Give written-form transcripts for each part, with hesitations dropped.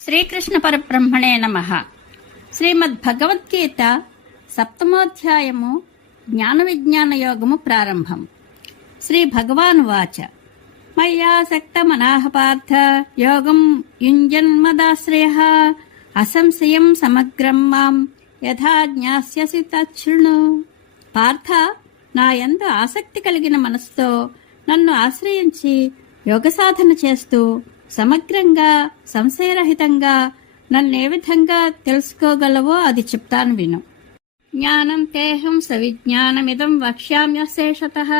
శ్రీకృష్ణ పరబ్రహ్మణే నమః. శ్రీమద్భగవద్గీత సప్తమోధ్యాయము జ్ఞాన విజ్ఞాన యోగము ప్రారంభం. శ్రీ భగవానువాచ మయ్యాసక్త మనాః పార్థ యోగం యుంజన్మదాశ్రయః అసంశయం సమగ్రం మాం యథా జ్ఞాస్యసి తచ్ఛృణు. పార్థ, నా యందు ఆసక్తి కలిగిన మనసుతో నన్ను ఆశ్రయించి యోగ సాధన చేస్తూ సమగ్రంగా సంశయరహితంగా నన్నే విధంగా తెలుసుకోగలవో అది చెప్తాను విను. జ్ఞానం తేహం సవిజ్ఞానమిదం వక్ష్యామ్యశేషతః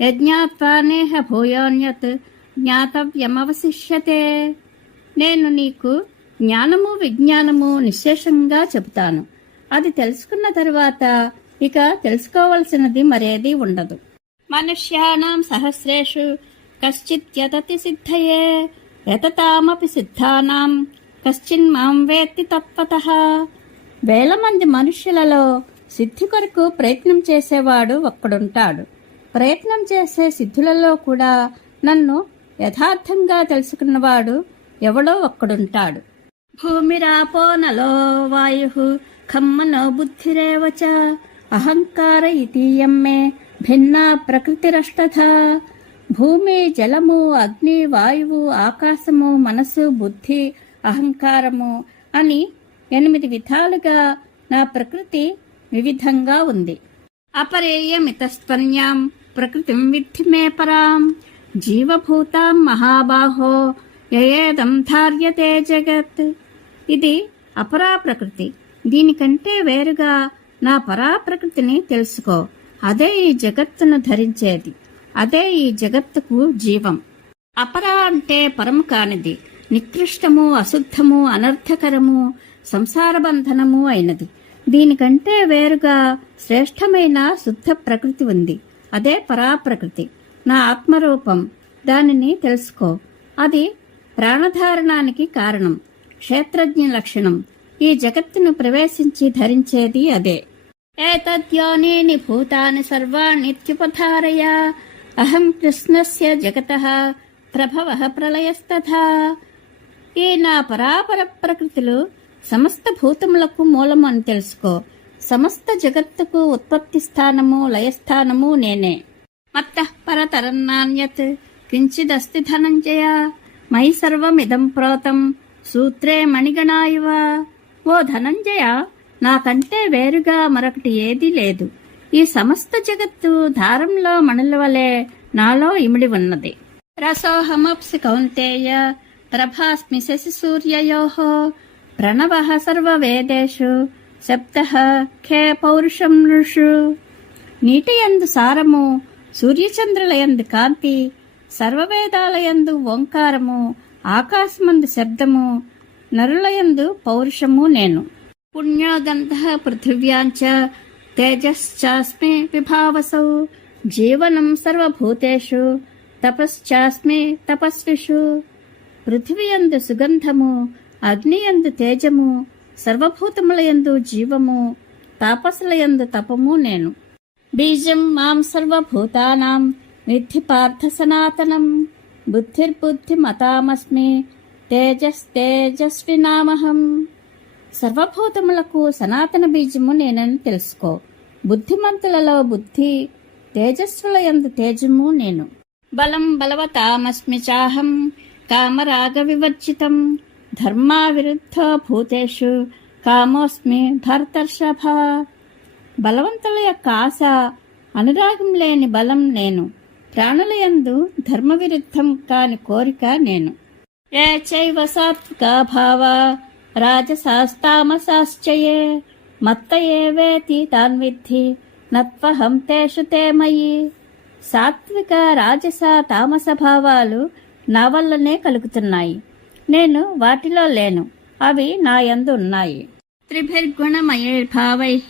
యజ్ఞాత్వా నేహ భూయోన్యత్ జ్ఞాతవ్యమవశిష్యతే. నేను నీకు జ్ఞానము విజ్ఞానము నిశ్శేషంగా చెబుతాను. అది తెలుసుకున్న తరువాత ఇక తెలుసుకోవలసినది మరేదీ ఉండదు. మనుష్యానాం సహస్రేషు కశ్చిద్యతతి సిద్ధయే యతతామపి సిద్ధానాం కశ్చిన్మాం వేత్తి తత్వతః. వేల మంది మనుష్యులలో సిద్ధి కొరకు ప్రయత్నం చేసేవాడు ఒక్కడుంటాడు. ప్రయత్నం చేసే సిద్ధులలో కూడా నన్ను యథార్థంగా తెలుసుకున్నవాడు ఎవడో ఒక్కడుంటాడు. భూమిరాపో నలో వాయు ఖమ్మనో బుద్ధిరేవచ అహంకార ఇతీయం మే భిన్నా ప్రకృతిరష్టథా. భూమి, జలము, అగ్ని, వాయువు, ఆకాశము, మనసు, బుద్ధి, అహంకారము అని 8 విధాలుగా నా ప్రకృతి వివిధంగా ఉంది. అపరేయమితస్త్వన్యాం ప్రకృతిం విద్ధి మే పరాం జీవభూతాం మహాబాహో యయేదం ధార్యతే జగత్. ఇది అపరా ప్రకృతి. దీనికంటే వేరుగా నా పరాప్రకృతిని తెలుసుకో. అదే ఈ జగత్తును ధరించేది. అదే ఈ జగత్తుకు జీవం. అపరా అంటే పరము కానిది, నికృష్టము, అశుద్ధము, అనర్థకరము, సంసార బంధనము అయినది. దీనికంటే వేరుగా శ్రేష్టమైన శుద్ధ ప్రకృతి ఉంది. అదే పరాప్రకృతి, నా ఆత్మరూపం. దానిని తెలుసుకో. అది ప్రాణధారణానికి కారణం, క్షేత్రజ్ఞ లక్షణం. ఈ జగత్తును ప్రవేశించి ధరించేది అదే. ఏతద్యోనీని భూతాని సర్వాణిత్యుపధారయ అహం కృష్ణస్య జగతః ప్రభవః ప్రళయస్తథా. ఈ నా పరాపర ప్రకృతులు సమస్త భూతములకు మూలము అని తెలుసుకో. సమస్త జగత్తుకు ఉత్పత్తి స్థానము, లయస్థానము నేనే. మత్తః పరతరన్నాన్యత్ కించిదస్తి ధనంజయ మయి సర్వమిదం ప్రోతం సూత్రే మణిగణా ఇవ. ఓ ధనంజయ, నాకంటే వేరుగా మరొకటి ఏదీ లేదు. ఈ సమస్త జగత్తు దారంలో మణుల వలె నాలో ఇమిడి ఉన్నది. రసోహమప్సి కౌంతేయ ప్రభాస్మి శశి సూర్యయోః ప్రణవః సర్వవేదేషు శబ్దః ఖే పౌరుషం నృషు. నీటియందు సారము, సూర్యచంద్రులయందు కాంతి, సర్వవేదాలయందు ఓంకారము, ఆకాశమందు శబ్దము, నరులయందు పౌరుషము నేను. పుణ్యోగంధః పృథివ్యాంచ తేజశ్చాస్మి విభావసౌ జీవనం సర్వభూతేషు తపశ్చాస్మి తపస్విషు. పృథివియందు సుగంధము, అగ్నియందు తేజము, సర్వభూతములయందు జీవము, తాపసులయందు తపము నేను. బీజం మాం సర్వభూతానాం విద్ధి పార్థ సనాతనం బుద్ధిర్బుద్ధిమతామస్మి తేజస్తేజస్వినామహం. సర్వభూతములకు సనాతన బీజము నేనని తెలుసుకో. బుద్ధిమంతులలో బుద్ధి, తేజస్సులయందు తేజము నేను. బలం బలవతామస్మి చాహం కామరాగ వివర్జితం ధర్మా విరుద్ధో భూతేషు కామోస్మి భరతర్షభ. బలవంతుల యొక్క ఆశ, అనురాగం లేని బలం నేను. ప్రాణులయందు ధర్మ విరుద్ధం కాని కోరిక నేను. ఏ చైవ సాత్వికా భావ రాజసాస్తామసాశ్చయే మత్త ఏవేతి తాన్ విద్ధి నత్వహం తేషు తే మయి. సాత్విక, రాజస, తామస భావాలు నా వల్లనే కలుగుతున్నాయి. నేను వాటిలో లేను. అవి నా యందు ఉన్నాయి. త్రిభిర్గుణమయైర్భావైః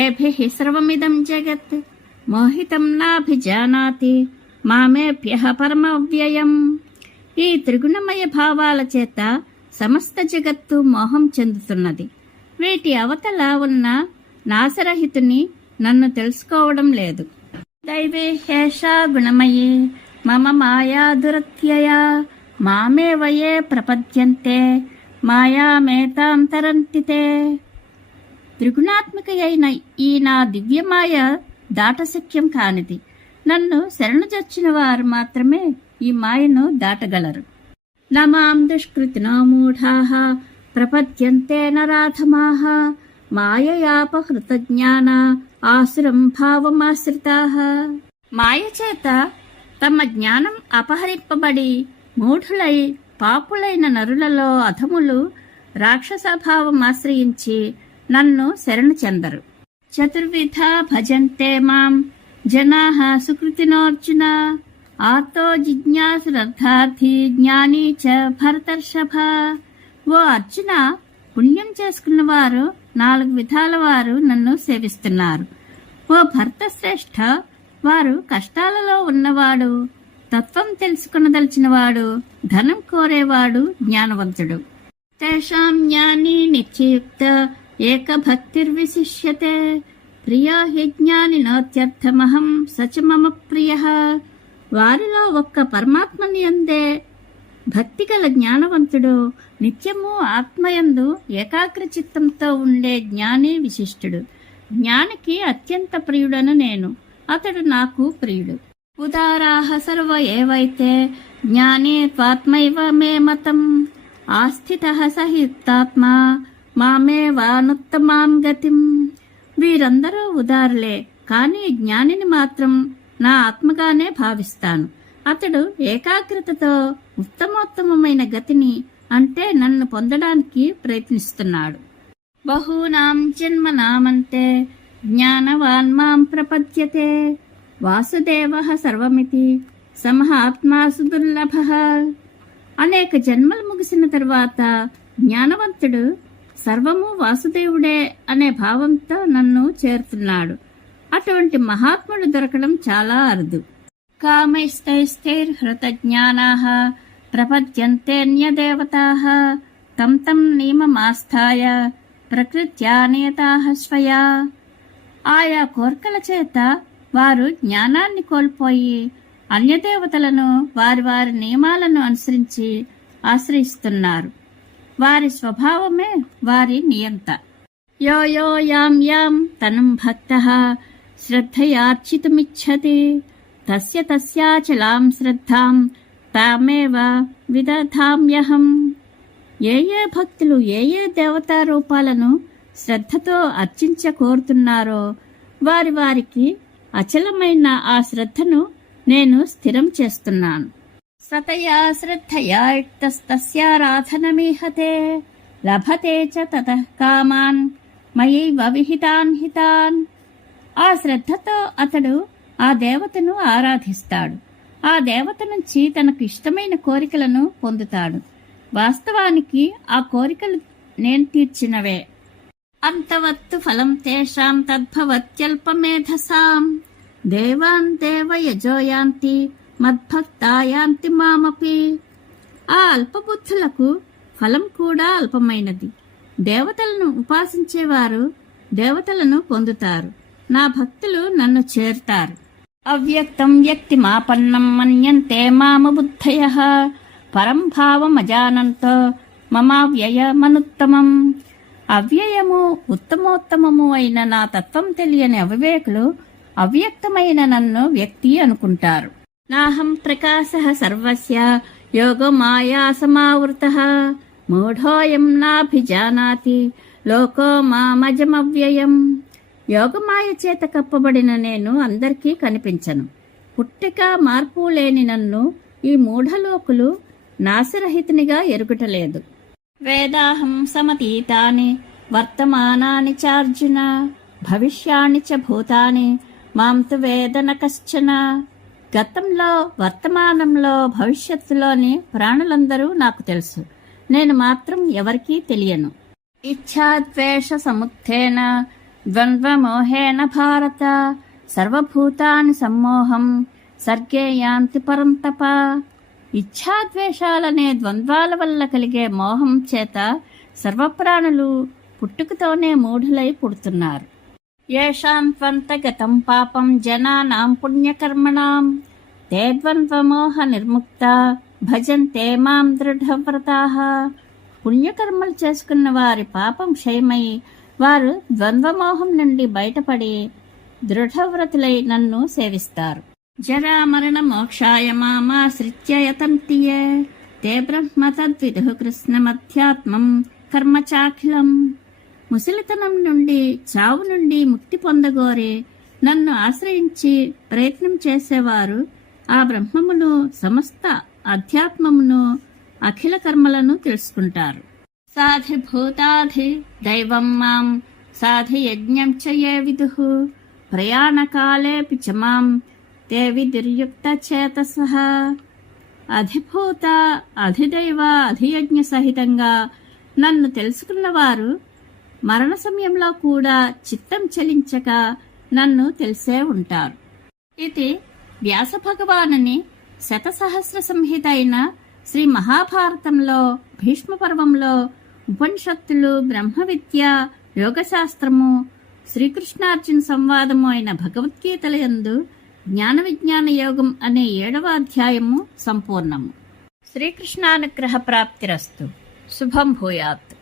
ఏభిః సర్వమిదం జగత్ మోహితం నాభిజానాతి మామేభ్యః పరమవ్యయం. ఈ త్రిగుణమయ భావాల చేత సమస్త జగత్తు మోహం చెందుతున్నది. వీటి అవతల ఉన్న నాశరహితుని నన్ను తెలుసుకోవడం లేదు. దైవే హేషా గుణమయీ మమ మాయా దురత్యయ మామే వయే ప్రపద్యంతే మాయామేతాం తరంతి తే. త్రిగుణాత్మిక అయిన ఈ నా దివ్యమాయ దాటశక్యం కానిది. నన్ను శరణుజొచ్చిన వారు మాత్రమే ఈ మాయను దాటగలరు. నమాం దుష్కృతినో మూఢాః ప్రపద్యంతే నరాధమాః మాయయాపహృత జ్ఞాన ఆసురం భావమాశ్రితాః. మాయ చేత తమ జ్ఞానం అపహరింపబడి మూఢులై పాపులైన నరులలో అధములు రాక్షసభావం ఆశ్రయించి నన్ను శరణు చెందరు. చతుర్విధ భజంతే మాం జనాః సుకృతినోర్జున ఆర్తో జిజ్ఞాసురర్థార్థి జ్ఞానీ చ భరతర్షభ. ఓ అర్జున, పుణ్యం చేసుకున్నవారు 4 విధాల వారు నన్ను సేవిస్తున్నారు. ఓ భర్త శ్రేష్ఠ, వారు కష్టాలలో ఉన్నవాడు, తత్వం తెలుసుకునదలిచినవాడు, ధనం కోరేవాడు జ్ఞానవంతుడు. తేషాం జ్ఞాని నిత్యయుక్త ఏకభక్తిర్విశిష్యతే ప్రియో హి జ్ఞానినోత్యర్థమహం సచ మమ ప్రియః. వారిలో ఒక్క పరమాత్మనియందే భక్తిగల జ్ఞానవంతుడు, నిత్యము ఆత్మయందు ఏకాగ్ర చిత్తంతో ఉండే జ్ఞాని విశిష్టుడు. జ్ఞానికి అత్యంత ప్రియుడను నేను, అతడు నాకు ప్రియుడు. ఉదారాః సర్వ ఏవైతే జ్ఞానే త్వాత్మైవ మే మతం ఆస్థితః సహితాత్మా మామేవానుత్తమాం గతిం. వీరందరూ ఉదారులే, కానీ జ్ఞానిని మాత్రం నా ఆత్మగానే భావిస్తాను. అతడు ఏకాగ్రతతో ఉత్తమోత్తమమైన గతిని, అంటే నన్ను పొందడానికి ప్రయత్నిస్తున్నాడు. బహూనాం జన్మనామంతే జ్ఞానవాన్ మాం ప్రపద్యతే వాసుదేవః సర్వమితి సమహాత్మాసు దుర్లభః. అనేక జన్మలు ముగిసిన తరువాత జ్ఞానవంతుడు సర్వము వాసుదేవుడే అనే భావంతో నన్ను చేరుతున్నాడు. అటువంటి మహాత్ముడు దొరకడం చాలా అరుదు. కామైస్తైస్తైర్హృతజ్ఞానాః ప్రపద్యంతేన్యదేవతాః తం తం నియమమాస్థాయ ప్రకృత్యా నియతాః స్వయా. ఆయా కోర్కెల చేత వారు జ్ఞానాన్ని కోల్పోయి అన్యదేవతలను వారి వారి నియమాలను అనుసరించి ఆశ్రయిస్తున్నారు. వారి స్వభావమే వారి నియంత. యో యో యాం యాం తనుం భక్తః శ్రద్ధయార్చితుమిచ్చతి తస్య తస్యాచలాం శ్రద్ధాం తామేవ విదధామ్యహం. ఏ ఏ భక్తులు ఏ ఏ దేవతా రూపాలను శ్రద్ధతో అర్చించ కోరుతున్నారో వారి వారికి అచలమైన ఆ శ్రద్ధను నేను స్థిరం చేస్తున్నాను. సతయా శ్రద్ధయా యుక్తస్తస్యారాధనమీహతే లభతే చ తతః కామాన్ మయైవ విహితాన్ హితాన్. ఆ శ్రద్ధతో అతడు ఆ దేవతను ఆరాధిస్తాడు. ఆ దేవత నుంచి తనకు ఇష్టమైన కోరికలను పొందుతాడు. వాస్తవానికి ఆ కోరికలు నేను తీర్చినవే. అంతవత్తు ఫలం తేషాం తద్భవత్యల్పమేధసాం దేవాన్ దేవయజోయాంతి మద్భక్తాయాంతి మామపి. ఆ అల్పబుద్ధులకు ఫలం కూడా అల్పమైనది. దేవతలను ఉపాసించేవారు దేవతలను పొందుతారు. నా భక్తులు నన్ను చేరుతారు. అవ్యక్తం వ్యక్తిమాపన్నం మన్యంతే మామ బుద్ధయః పరం భావమజానంతో మమావ్యయమనుత్తమం. అవ్యయము ఉత్తమోత్తమము అయిన నా తత్వం తెలియని అవివేకులు అవ్యక్తమైన నన్ను వ్యక్తి అనుకుంటారు. నాహం ప్రకాశః సర్వస్య యోగమాయా సమావృతః మూఢోయం నాభిజానాతి లోకో మామజమవ్యయం. యోగమాయ చేత కప్పబడిన నేను అందరికీ కనిపించను. పుట్టిక మార్పు లేని నన్ను ఈ మూఢలోకులు నాశరహితునిగా ఎరుగుటలేదు. వేదాహం సమతీతాని వర్తమానాని చార్జున భవిష్యాని చ భూతాని మాం తు వేద న కశ్చన. గతంలో, వర్తమానంలో, భవిష్యత్తులోని ప్రాణులందరూ నాకు తెలుసు. నేను మాత్రం ఎవరికీ తెలియను. ఇచ్ఛాద్వేష సముత్థేన ద్వంద్వమోహేన భారత సర్వభూతాని సమ్మోహం సర్గే యాంతి పరంతప. ఇచ్ఛాద్వేషాలనే ద్వంద్వాల వల్ల కలిగే మోహం చేత సర్వప్రాణులు పుట్టుకతోనే మూఢులై పుడుతున్నారు. యేషాం త్వంతగతం పాపం జనానాం పుణ్యకర్మణాం తే ద్వంద్వమోహ నిర్ముక్త భజంతే మాం దృఢవ్రతాః. పుణ్యకర్మలు చేసుకున్న వారి పాపం క్షయమై వారు ద్వంద్వమోహం నుండి బయటపడి దృఢవ్రతులై నన్ను సేవిస్తారు. జరామరణ మోక్షాయ మామాశ్రిత్య యతంతి యే తే బ్రహ్మ తద్విదుః కృష్ణమధ్యాత్మం కర్మచాఖిలం. ముసలితనం నుండి చావు నుండి ముక్తి పొందగోరే నన్ను ఆశ్రయించి ప్రయత్నం చేసేవారు ఆ బ్రహ్మమును, సమస్త అధ్యాత్మమును, అఖిల కర్మలను తెలుసుకుంటారు. సాధిభూతాధి దైవం మాం సాధి యజ్ఞం చ యే విదుః ప్రయాణకాలేపి చ మాం తే విదుర్యుక్త చేతసః. అధిభూత, అధిదైవ, అధియజ్ఞ సహితంగా నన్ను తెలుసుకున్నవారు మరణ సమయంలో కూడా చిత్తం చలించక నన్ను తెలిసే ఉంటారు. ఇది వ్యాస భగవానుని శతసహస్ర సంహిత అయిన శ్రీ మహాభారతంలో, భీష్మ పర్వంలో, ఉపనిషత్తులు, బ్రహ్మ విద్య, యోగశాస్త్రము, శ్రీకృష్ణార్జున సంవాదము అయిన భగవద్గీతల యందు జ్ఞాన విజ్ఞాన యోగం అనే 7వ అధ్యాయము సంపూర్ణము. శ్రీకృష్ణానుగ్రహ ప్రాప్తిరస్తు. శుభం భూయాత్.